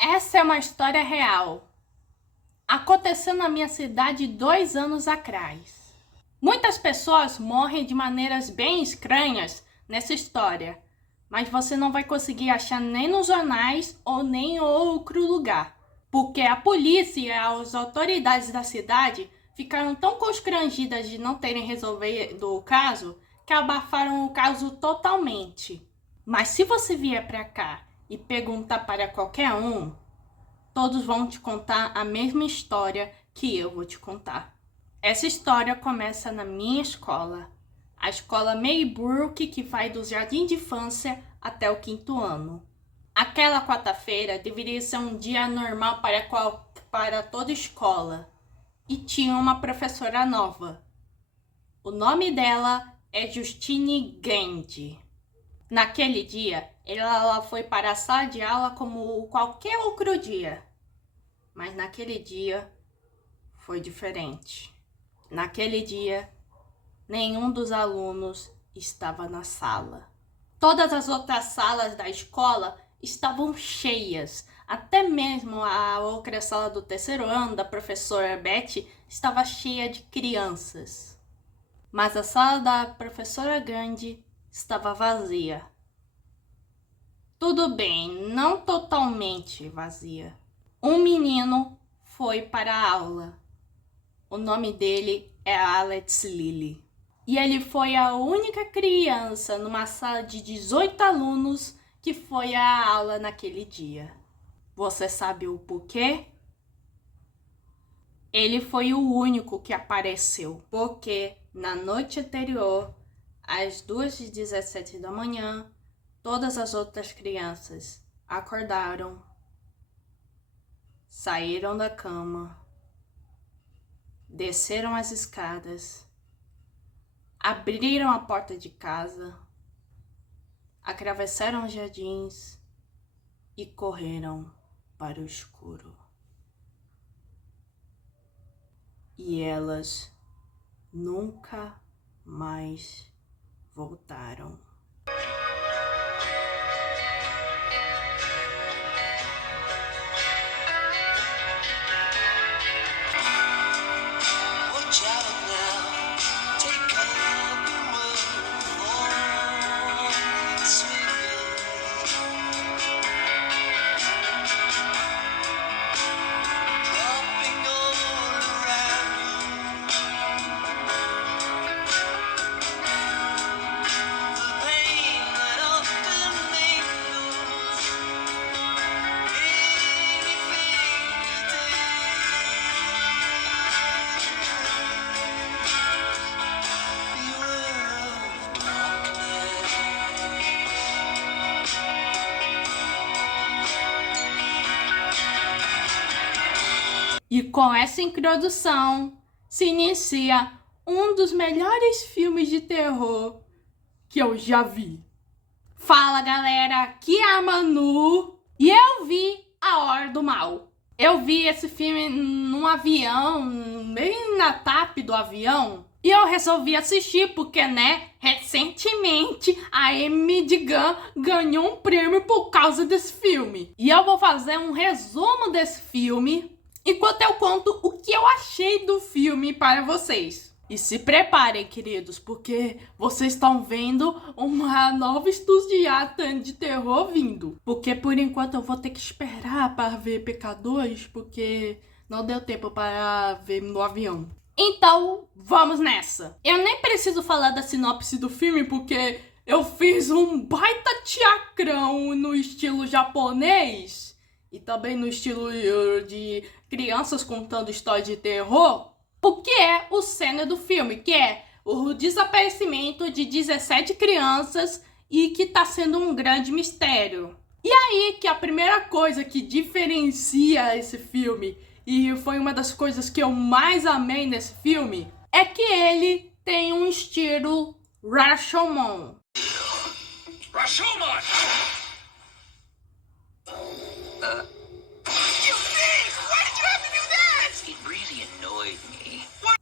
Essa é uma história real. Aconteceu na minha cidade 2 anos atrás. Muitas pessoas morrem de maneiras bem estranhas nessa história, mas você não vai conseguir achar nem nos jornais ou nem em outro lugar, porque a polícia e as autoridades da cidade ficaram tão constrangidas de não terem resolvido o caso que abafaram o caso totalmente. Mas se você vier pra cá e perguntar para qualquer um, todos vão te contar a mesma história que eu vou te contar. Essa história começa na minha escola, a escola Maybrook, que vai do jardim de infância até o 5º ano. Aquela quarta-feira deveria ser um dia normal para toda escola, e tinha uma professora nova. O nome dela é Justine Gandy. Naquele dia, ela foi para a sala de aula como qualquer outro dia. Mas naquele dia foi diferente. Naquele dia, nenhum dos alunos estava na sala. Todas as outras salas da escola estavam cheias. Até mesmo a outra sala do 3º ano, da professora Betty, estava cheia de crianças. Mas a sala da professora Gandhi estava vazia. Tudo bem, não totalmente vazia. Um menino foi para a aula. O nome dele é Alex Lilly. E ele foi a única criança numa sala de 18 alunos que foi à aula naquele dia. Você sabe o porquê? Ele foi o único que apareceu, porque na noite anterior, às 2h17 da manhã, todas as outras crianças acordaram, saíram da cama, desceram as escadas, abriram a porta de casa, atravessaram os jardins e correram para o escuro. E elas nunca mais voltaram. E com essa introdução se inicia um dos melhores filmes de terror que eu já vi. Fala galera, aqui é a Manu e eu vi A Hora do Mal. Eu vi esse filme num avião, bem na TAP do avião, e eu resolvi assistir porque, recentemente a Emily Gunn ganhou um prêmio por causa desse filme. E eu vou fazer um resumo desse filme enquanto eu conto o que eu achei do filme para vocês. E se preparem, queridos, porque vocês estão vendo uma nova estudiosa de terror vindo. Porque por enquanto eu vou ter que esperar para ver Pecadores, porque não deu tempo para ver no avião. Então, vamos nessa. Eu nem preciso falar da sinopse do filme, porque eu fiz um baita teatrão no estilo japonês e também no estilo de crianças contando histórias de terror. O que é o cena do filme? Que é o desaparecimento de 17 crianças e que tá sendo um grande mistério. E aí que a primeira coisa que diferencia esse filme, e foi uma das coisas que eu mais amei nesse filme, é que ele tem um estilo Rashomon. Rashomon!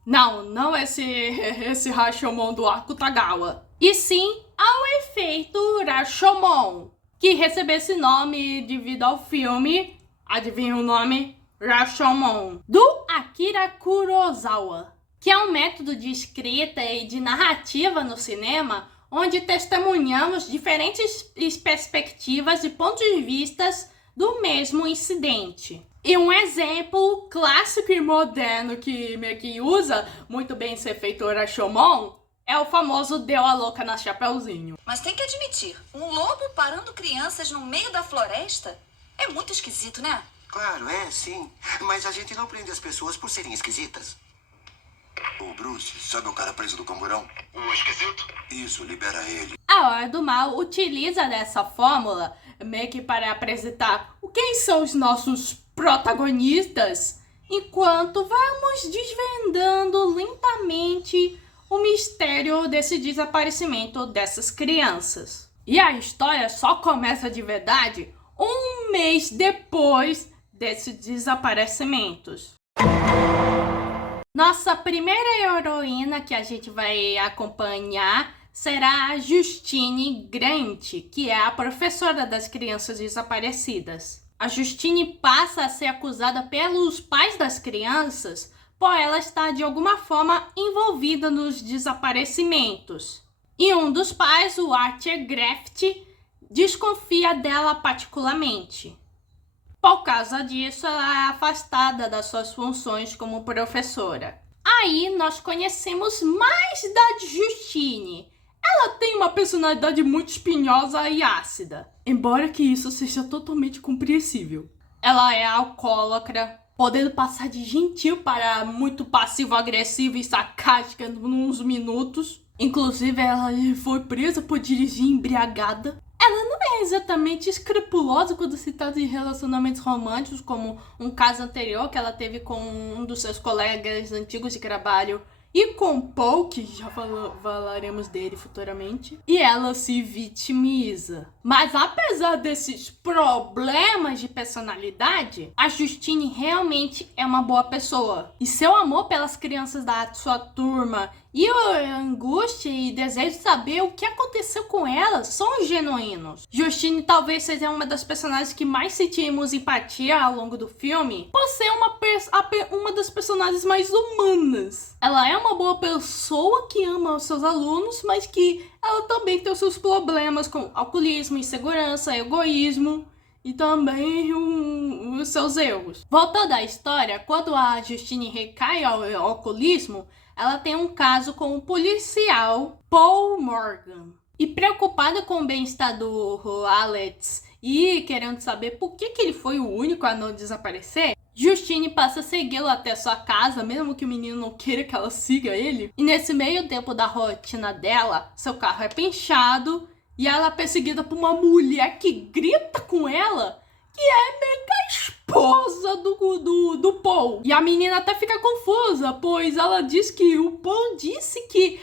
Não esse Rashomon do Akutagawa. E sim ao efeito Rashomon, que recebeu esse nome devido ao filme Adivinha o nome? Rashomon, do Akira Kurosawa, que é um método de escrita e de narrativa no cinema onde testemunhamos diferentes perspectivas e pontos de vista do mesmo incidente. E um exemplo clássico e moderno que meio que usa muito bem esse efeito Rashomon é o famoso Deu a Louca na Chapeuzinho. Mas tem que admitir, um lobo parando crianças no meio da floresta é muito esquisito, né? Claro, é, sim. Mas a gente não prende as pessoas por serem esquisitas. O Bruce, sabe o cara preso do camburão? O esquisito? Isso, libera ele. A Hora do Mal utiliza dessa fórmula meio que para apresentar quem são os nossos protagonistas, enquanto vamos desvendando lentamente o mistério desse desaparecimento dessas crianças. E a história só começa de verdade um mês depois desses desaparecimentos. Nossa primeira heroína que a gente vai acompanhar será a Justine Grant, que é a professora das crianças desaparecidas. A Justine passa a ser acusada pelos pais das crianças por ela estar de alguma forma envolvida nos desaparecimentos. E um dos pais, o Archer Graft, desconfia dela particularmente. Por causa disso, ela é afastada das suas funções como professora. Aí nós conhecemos mais da Justine. Ela tem uma personalidade muito espinhosa e ácida, embora que isso seja totalmente compreensível. Ela é alcoólatra, podendo passar de gentil para muito passivo-agressiva e sarcástica nos minutos. Inclusive, ela foi presa por dirigir embriagada. Ela não é exatamente escrupulosa quando se trata de relacionamentos românticos, como um caso anterior que ela teve com um dos seus colegas antigos de trabalho e com Paul, que já falaremos dele futuramente. E ela se vitimiza. Mas apesar desses problemas de personalidade, a Justine realmente é uma boa pessoa. E seu amor pelas crianças da sua turma e a angústia e desejo de saber o que aconteceu com elas são genuínos. Justine talvez seja uma das personagens que mais sentimos empatia ao longo do filme, por ser uma das personagens mais humanas. Ela é uma boa pessoa que ama os seus alunos, mas que ela também tem os seus problemas com alcoolismo, insegurança, egoísmo e também os seus erros. Voltando à história, quando a Justine recai ao alcoolismo, ela tem um caso com o policial Paul Morgan. E preocupada com o bem-estar do Alex e querendo saber por que ele foi o único a não desaparecer, Justine passa a segui-lo até sua casa, mesmo que o menino não queira que ela siga ele. E nesse meio tempo da rotina dela, seu carro é pinchado e ela é perseguida por uma mulher que grita com ela, que é mega esposa do Paul. E a menina até fica confusa, pois ela diz que o Paul disse que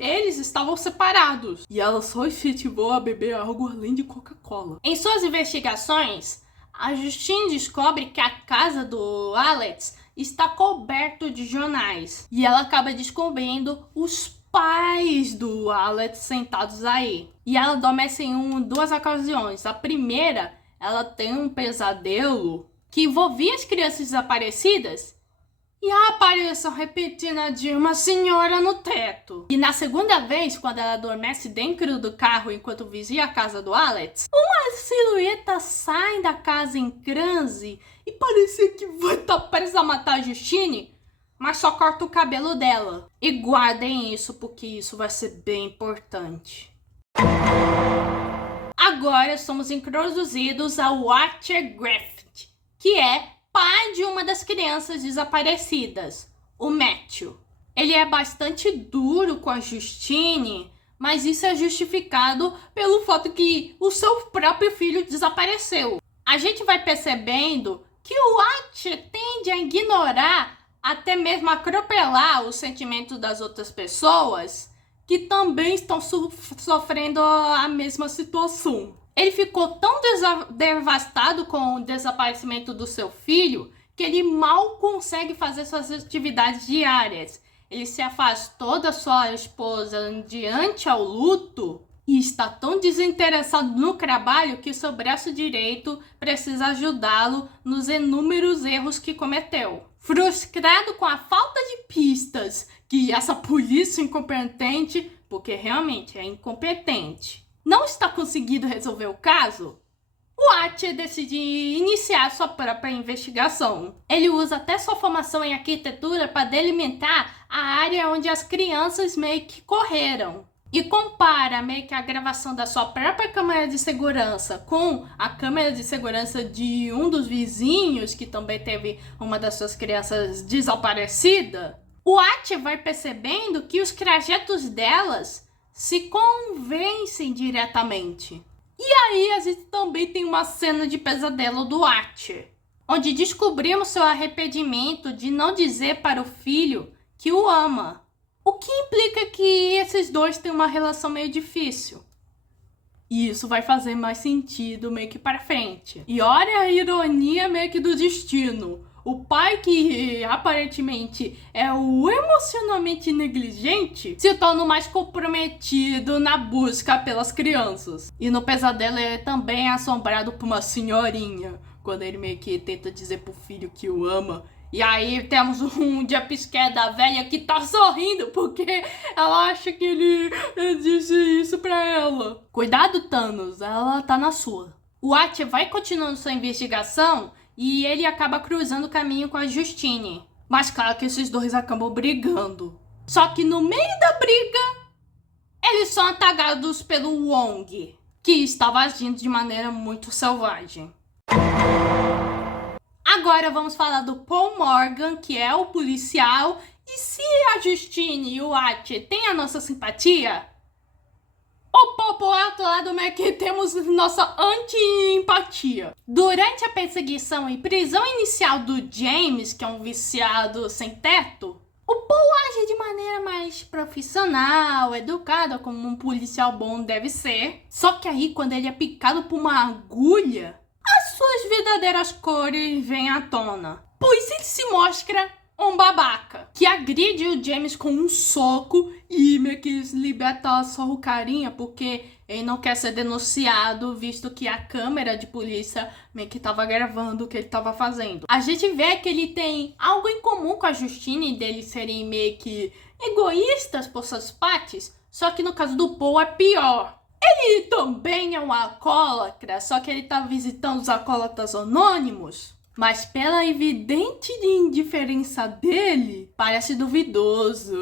eles estavam separados. E ela só incentivou a beber algo além de Coca-Cola. Em suas investigações, a Justine descobre que a casa do Alex está coberto de jornais. E ela acaba descobrindo os pais do Alex sentados aí. E ela adormece em duas ocasiões. A primeira, ela tem um pesadelo que envolvia as crianças desaparecidas e a aparição repentina de uma senhora no teto. E na segunda vez, quando ela adormece dentro do carro enquanto vigia a casa do Alex, uma silhueta sai da casa em transe e parecia que vai estar presa a matar a Justine, mas só corta o cabelo dela. E guardem isso, porque isso vai ser bem importante. Agora somos introduzidos ao Archer Graft, que é pai de uma das crianças desaparecidas, o Matthew. Ele é bastante duro com a Justine, mas isso é justificado pelo fato que o seu próprio filho desapareceu. A gente vai percebendo que o Archer tende a ignorar, até mesmo atropelar os sentimentos das outras pessoas que também estão sofrendo a mesma situação. Ele ficou tão devastado com o desaparecimento do seu filho que ele mal consegue fazer suas atividades diárias. Ele se afastou da sua esposa diante ao luto e está tão desinteressado no trabalho que seu braço direito precisa ajudá-lo nos inúmeros erros que cometeu. Frustrado com a falta de pistas que essa polícia incompetente, porque realmente é incompetente, não está conseguindo resolver o caso, o Archie decide iniciar sua própria investigação. Ele usa até sua formação em arquitetura para delimitar a área onde as crianças meio que correram. E compara meio que a gravação da sua própria câmera de segurança com a câmera de segurança de um dos vizinhos, que também teve uma das suas crianças desaparecida. O Archie vai percebendo que os trajetos delas se convencem diretamente. E aí a gente também tem uma cena de pesadelo do Archie, onde descobrimos seu arrependimento de não dizer para o filho que o ama. O que implica que esses dois têm uma relação meio difícil. E isso vai fazer mais sentido meio que para frente. E olha a ironia meio que do destino. O pai, que aparentemente é o emocionalmente negligente, se torna o mais comprometido na busca pelas crianças. E no pesadelo ele também é assombrado por uma senhorinha, quando ele meio que tenta dizer pro filho que o ama. E aí temos um jumpscare da velha que tá sorrindo porque ela acha que ele disse isso pra ela. Cuidado, Thanos, ela tá na sua. O Archie vai continuando sua investigação e ele acaba cruzando o caminho com a Justine. Mas claro que esses dois acabam brigando. Só que no meio da briga, eles são atacados pelo Wong, que estava agindo de maneira muito selvagem. Agora vamos falar do Paul Morgan, que é o policial. E se a Justine e o Archie têm a nossa simpatia, o Paul, por outro lado, meio que temos nossa anti-empatia. Durante a perseguição e prisão inicial do James, que é um viciado sem teto, o Paul age de maneira mais profissional, educada, como um policial bom deve ser. Só que aí, quando ele é picado por uma agulha, as suas verdadeiras cores vêm à tona. Pois ele se mostra um babaca, que agride o James com um soco e meio que liberta só o carinha, porque ele não quer ser denunciado, visto que a câmera de polícia meio que tava gravando o que ele tava fazendo. A gente vê que ele tem algo em comum com a Justine, deles serem meio que egoístas por suas partes, só que no caso do Paul é pior. Ele também é um alcoólatra, só que ele tá visitando os alcoólatras anônimos. Mas pela evidente indiferença dele, parece duvidoso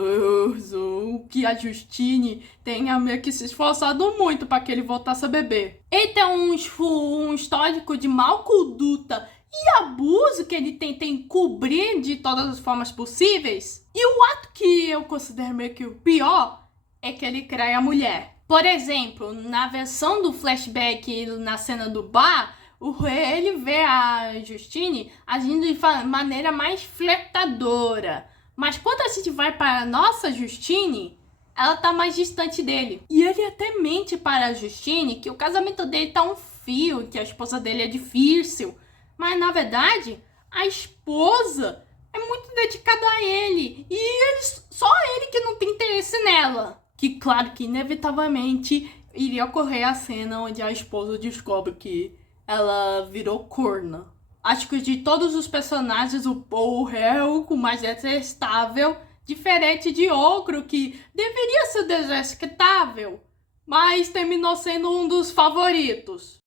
que a Justine tenha meio que se esforçado muito para que ele voltasse a beber. Ele tem um histórico de mau conduta e abuso que ele tenta encobrir de todas as formas possíveis. E o ato que eu considero meio que o pior é que ele trai a mulher. Por exemplo, na versão do flashback na cena do bar, ele vê a Justine agindo de maneira mais flertadora. Mas quando a gente vai para a nossa Justine, ela tá mais distante dele. E ele até mente para a Justine que o casamento dele tá um fio, que a esposa dele é difícil. Mas na verdade, a esposa é muito dedicada a ele. E só ele que não tem interesse nela. Que claro que inevitavelmente iria ocorrer a cena onde a esposa descobre que ela virou corna. Acho que de todos os personagens, o Paul é o mais detestável, diferente de outro que deveria ser desrespetável, mas terminou sendo um dos favoritos.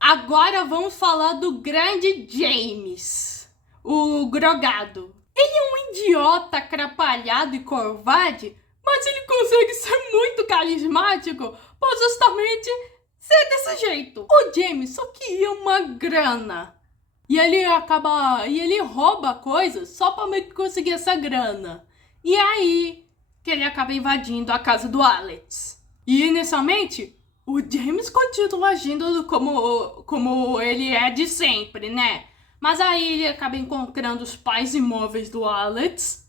Agora vamos falar do grande James, o drogado. Ele é um idiota atrapalhado e covarde, mas ele consegue ser muito carismático por justamente ser desse jeito. O James só queria uma grana. E ele rouba coisas só pra meio que conseguir essa grana. E é aí que ele acaba invadindo a casa do Alex. E inicialmente, o James continua agindo como ele é de sempre, né? Mas aí ele acaba encontrando os pais imóveis do Alex,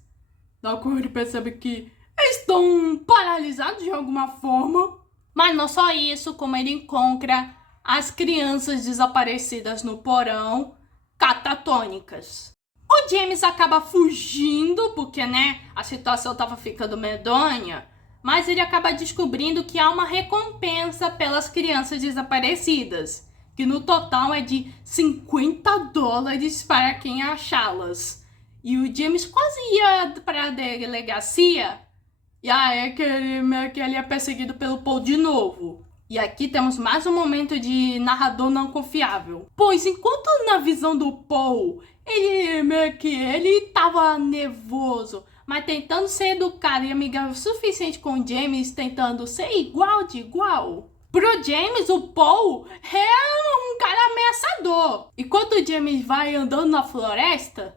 da qual ele percebe que estão paralisados de alguma forma. Mas não só isso, como ele encontra as crianças desaparecidas no porão, catatônicas. O James acaba fugindo, porque, né, a situação tava ficando medonha. mas ele acaba descobrindo que há uma recompensa pelas crianças desaparecidas, que no total é de $50 para quem achá-las. E o James quase ia para a delegacia, e aí é que ele é perseguido pelo Paul de novo. E aqui temos mais um momento de narrador não confiável. Pois enquanto na visão do Paul, ele tava nervoso, mas tentando ser educado e amigável o suficiente com o James, tentando ser igual de igual. Pro James, o Paul é um cara ameaçador. Enquanto o James vai andando na floresta,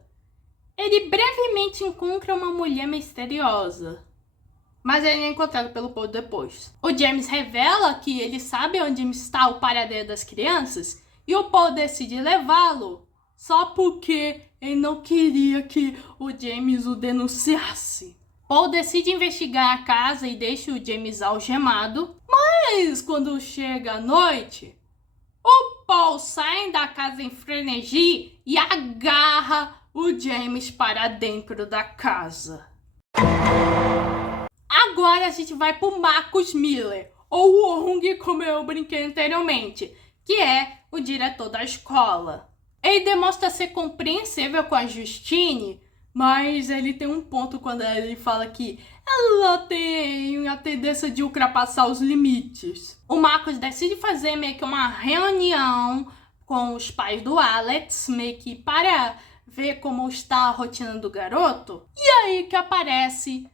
ele brevemente encontra uma mulher misteriosa. Mas ele é encontrado pelo Paul depois. O James revela que ele sabe onde está o paradeiro das crianças e o Paul decide levá-lo só porque ele não queria que o James o denunciasse. Paul decide investigar a casa e deixa o James algemado, mas quando chega a noite, o Paul sai da casa em frenesi e agarra o James para dentro da casa. Agora a gente vai pro Marcus Miller, ou o Ong, como eu brinquei anteriormente, que é o diretor da escola. Ele demonstra ser compreensível com a Justine, mas ele tem um ponto quando ele fala que ela tem a tendência de ultrapassar os limites. O Marcus decide fazer meio que uma reunião com os pais do Alex, meio que para ver como está a rotina do garoto. E aí que aparece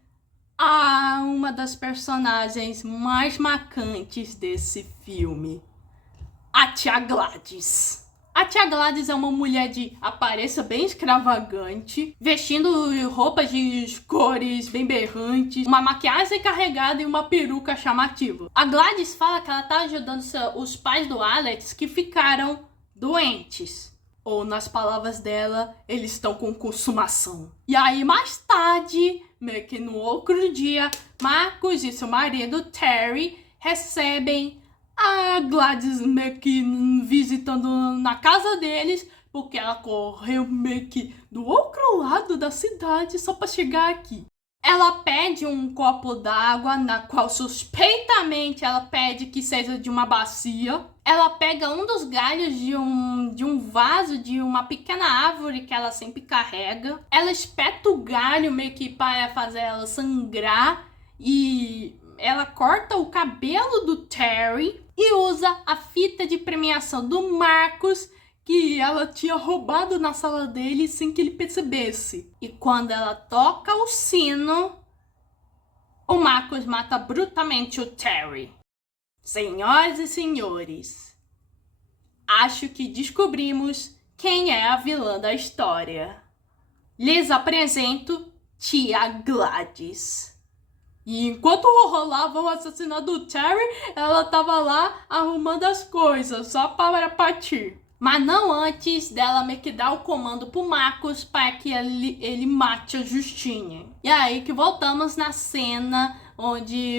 uma das personagens mais marcantes desse filme, a Tia Gladys. A Tia Gladys é uma mulher de aparência bem extravagante, vestindo roupas de cores bem berrantes, uma maquiagem carregada e uma peruca chamativa. A Gladys fala que ela tá ajudando os pais do Alex que ficaram doentes. Ou, nas palavras dela, eles estão com consumação. E aí, mais tarde, meio que no outro dia, Marcus e seu marido, Terry, recebem a Gladys meio que visitando na casa deles, porque ela correu meio que do outro lado da cidade só para chegar aqui. Ela pede um copo d'água, na qual suspeitamente ela pede que seja de uma bacia. Ela pega um dos galhos de um vaso de uma pequena árvore que ela sempre carrega. Ela espeta o galho meio que para fazer ela sangrar. E ela corta o cabelo do Terry e usa a fita de premiação do Marcus que ela tinha roubado na sala dele sem que ele percebesse. E quando ela toca o sino, o Marcus mata brutalmente o Terry. Senhoras e senhores, acho que descobrimos quem é a vilã da história. Lhes apresento Tia Gladys. E enquanto rolava o assassinato do Terry, ela tava lá arrumando as coisas, só para partir. Mas não antes dela meio que dar o comando pro Marcus para que ele mate a Justine. E aí que voltamos na cena onde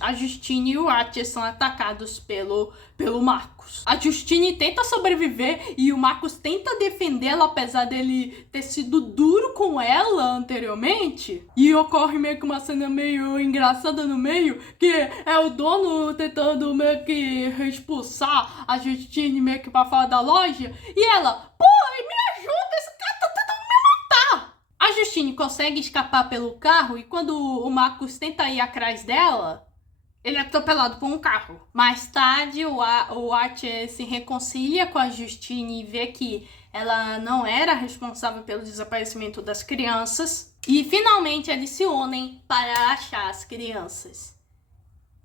a Justine e o Archer são atacados pelo Marcus. A Justine tenta sobreviver e o Marcus tenta defendê-la, apesar dele ter sido duro com ela anteriormente. E ocorre meio que uma cena meio engraçada no meio, que é o dono tentando meio que expulsar a Justine meio que pra fora da loja. E ela, pô, me ajuda, esse cara tá tentando me matar. A Justine consegue escapar pelo carro e quando o Marcus tenta ir atrás dela, ele é atropelado por um carro. Mais tarde, o Archer se reconcilia com a Justine e vê que ela não era responsável pelo desaparecimento das crianças. E finalmente eles se unem para achar as crianças.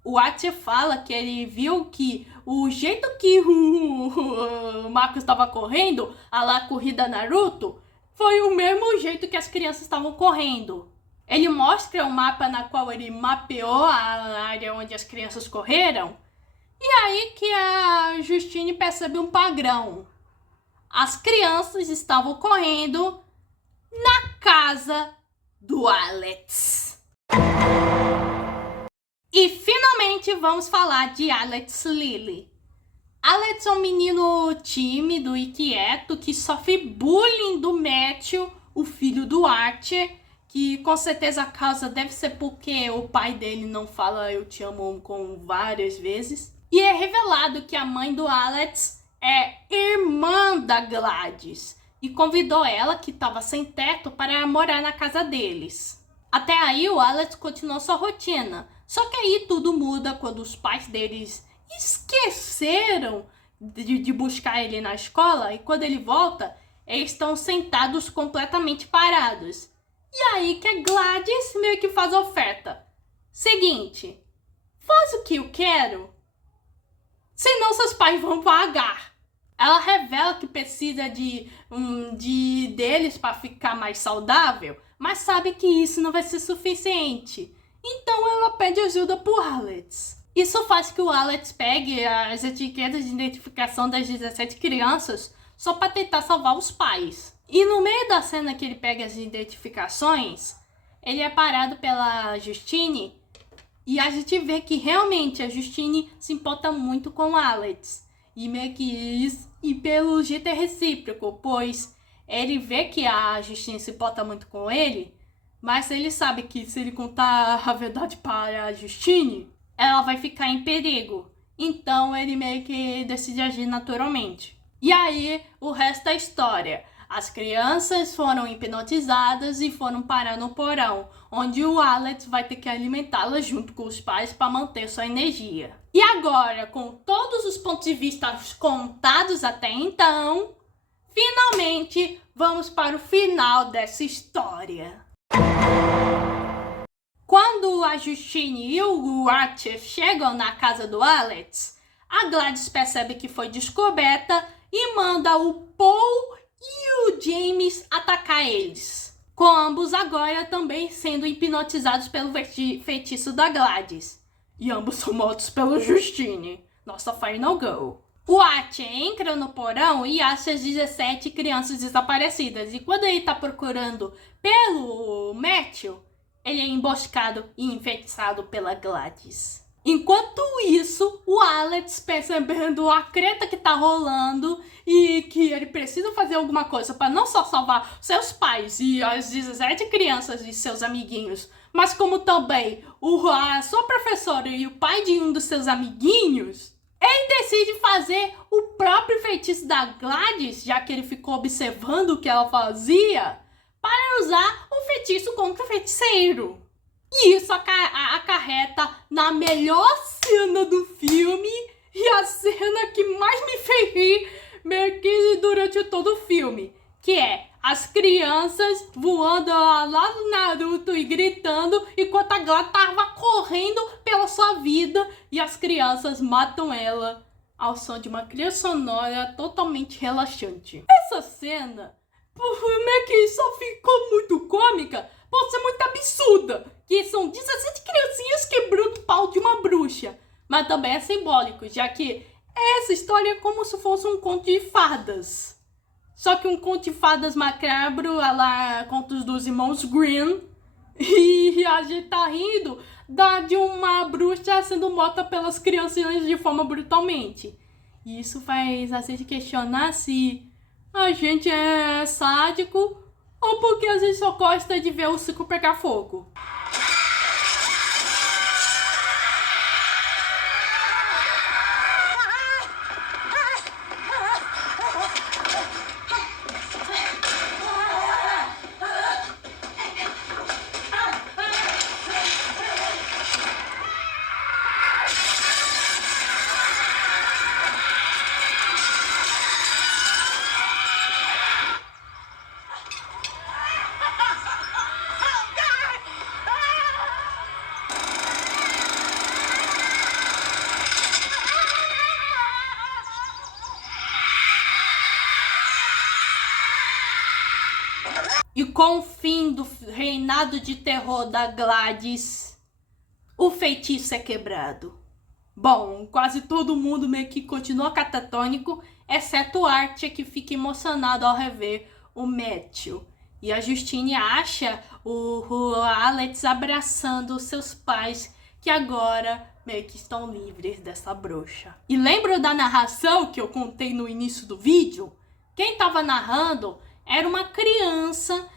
O Archer fala que ele viu que o jeito que o Marcus estava correndo, a lá corrida Naruto, foi o mesmo jeito que as crianças estavam correndo. Ele mostra o mapa na qual ele mapeou a área onde as crianças correram. E aí que a Justine percebe um padrão. As crianças estavam correndo na casa do Alex. E finalmente vamos falar de Alex Lilly. Alex é um menino tímido e quieto que sofre bullying do Matthew, o filho do Archer, que com certeza a causa deve ser porque o pai dele não fala eu te amo com várias vezes. E é revelado que a mãe do Alex é irmã da Gladys e convidou ela, que estava sem teto, para morar na casa deles. Até aí o Alex continuou sua rotina, só que aí tudo muda quando os pais deles esqueceram de buscar ele na escola, e quando ele volta, eles estão sentados completamente parados. E aí que a Gladys meio que faz a oferta. Seguinte, faz o que eu quero, senão seus pais vão pagar. Ela revela que precisa deles para ficar mais saudável, mas sabe que isso não vai ser suficiente. Então ela pede ajuda pro Alex. Isso faz que o Alex pegue as etiquetas de identificação das 17 crianças só para tentar salvar os pais. E no meio da cena que ele pega as identificações, ele é parado pela Justine e a gente vê que realmente a Justine se importa muito com o Alex. E meio que isso, e pelo jeito é recíproco, pois ele vê que a Justine se importa muito com ele, mas ele sabe que se ele contar a verdade para a Justine, ela vai ficar em perigo. Então ele meio que decide agir naturalmente. E aí o resto é história. As crianças foram hipnotizadas e foram parar no porão, onde o Alex vai ter que alimentá-las junto com os pais para manter sua energia. E agora, com todos os pontos de vista contados até então, finalmente vamos para o final dessa história. Quando a Justine e o Archer chegam na casa do Alex, a Gladys percebe que foi descoberta e manda o Paul e o James atacar eles, com ambos agora também sendo hipnotizados pelo feitiço da Gladys. E ambos são mortos pela Justine, nossa final girl. O Archer entra no porão e acha as 17 crianças desaparecidas. E quando ele está procurando pelo Matthew, ele é emboscado e enfeitiçado pela Gladys. Enquanto isso, o Alex, percebendo a treta que tá rolando e que ele precisa fazer alguma coisa para não só salvar seus pais e as 17 crianças e seus amiguinhos, mas como também a sua professora e o pai de um dos seus amiguinhos, ele decide fazer o próprio feitiço da Gladys, já que ele ficou observando o que ela fazia, para usar o feitiço contra o feiticeiro. E isso acarreta na melhor cena do filme e a cena que mais me fez rir meio que durante todo o filme, que é as crianças voando lá no Naruto e gritando enquanto a Gladys tava correndo pela sua vida e as crianças matam ela ao som de uma trilha sonora totalmente relaxante. Essa cena meio que só ficou muito cômica, pode ser muito absurda, que são 17 criancinhas quebrando o pau de uma bruxa, mas também é simbólico, já que essa história é como se fosse um conto de fadas. Só que um conto de fadas macabro, lá contos dos irmãos Grimm, e a gente tá rindo de uma bruxa sendo morta pelas criancinhas de forma brutalmente. E isso faz a gente questionar se a gente é sádico ou porque a gente só gosta de ver o circo pegar fogo. E com o fim do reinado de terror da Gladys, o feitiço é quebrado. Bom, quase todo mundo meio que continua catatônico, exceto o Archer, que fica emocionado ao rever o Matthew. E a Justine acha o Alex abraçando seus pais, que agora meio que estão livres dessa bruxa. E lembra da narração que eu contei no início do vídeo? Quem estava narrando era uma criança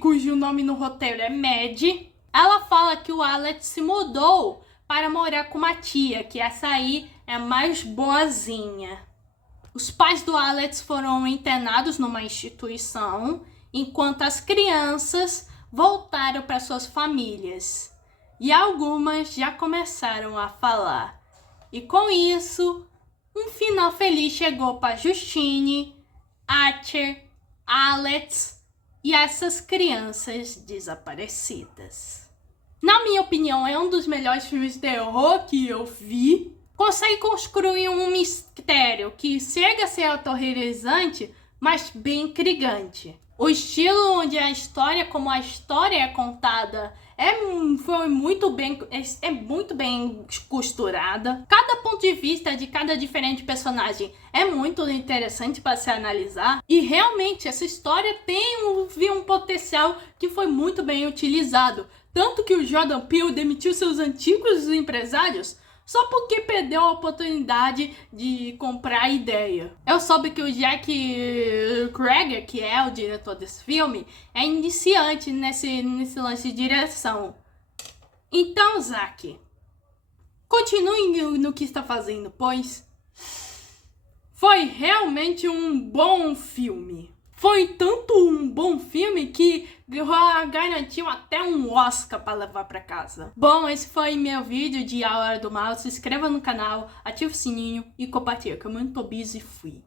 cujo nome no roteiro é Maddie, ela fala que o Alex se mudou para morar com uma tia, que essa aí é mais boazinha. Os pais do Alex foram internados numa instituição, enquanto as crianças voltaram para suas famílias. E algumas já começaram a falar. E com isso, um final feliz chegou para Justine, Archer, Alex e essas crianças desaparecidas. Na minha opinião, é um dos melhores filmes de terror que eu vi. Consegue construir um mistério que chega a ser aterrorizante, mas bem intrigante. O estilo onde a história, como a história é contada, é muito bem costurada. Cada ponto de vista de cada diferente personagem é muito interessante para se analisar. E realmente essa história tem um potencial que foi muito bem utilizado. Tanto que o Jordan Peele demitiu seus antigos empresários só porque perdeu a oportunidade de comprar a ideia. Eu soube que o Jack Cregger, que é o diretor desse filme, é iniciante nesse lance de direção. Então, Zack, continue no que está fazendo, pois foi realmente um bom filme. Foi tanto um bom filme que garantiu até um Oscar para levar para casa. Bom, esse foi meu vídeo de A Hora do Mal. Se inscreva no canal, ative o sininho e compartilhe, que eu muito busy fui.